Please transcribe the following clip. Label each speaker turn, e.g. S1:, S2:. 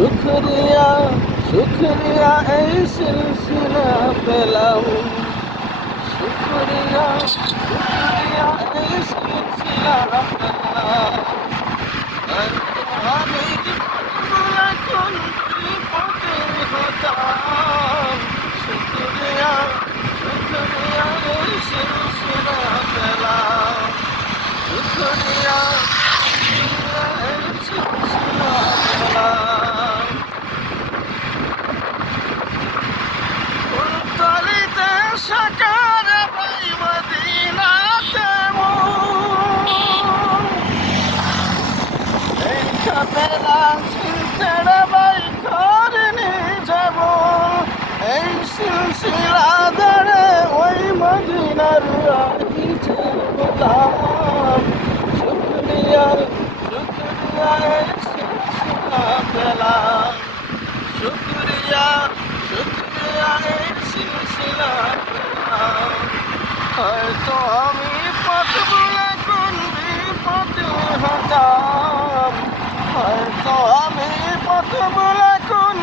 S1: শুক্রিয়া শুক্রিয়া এই সিলসিলা পেলাম। শুক্রিয়া কাপেলা চিন্তেড়ে বাই করিনি যাব। এই সিলসিলা ধরে ওই মদিনার আহিছে বললাম শুক্রিয়া শুক্রিয়া সিলসিলা পেলাম শুক্রিয়া শুক্রিয়া সিলসিলা পেলাম হয়তো আমি পথ পথ বলে কোন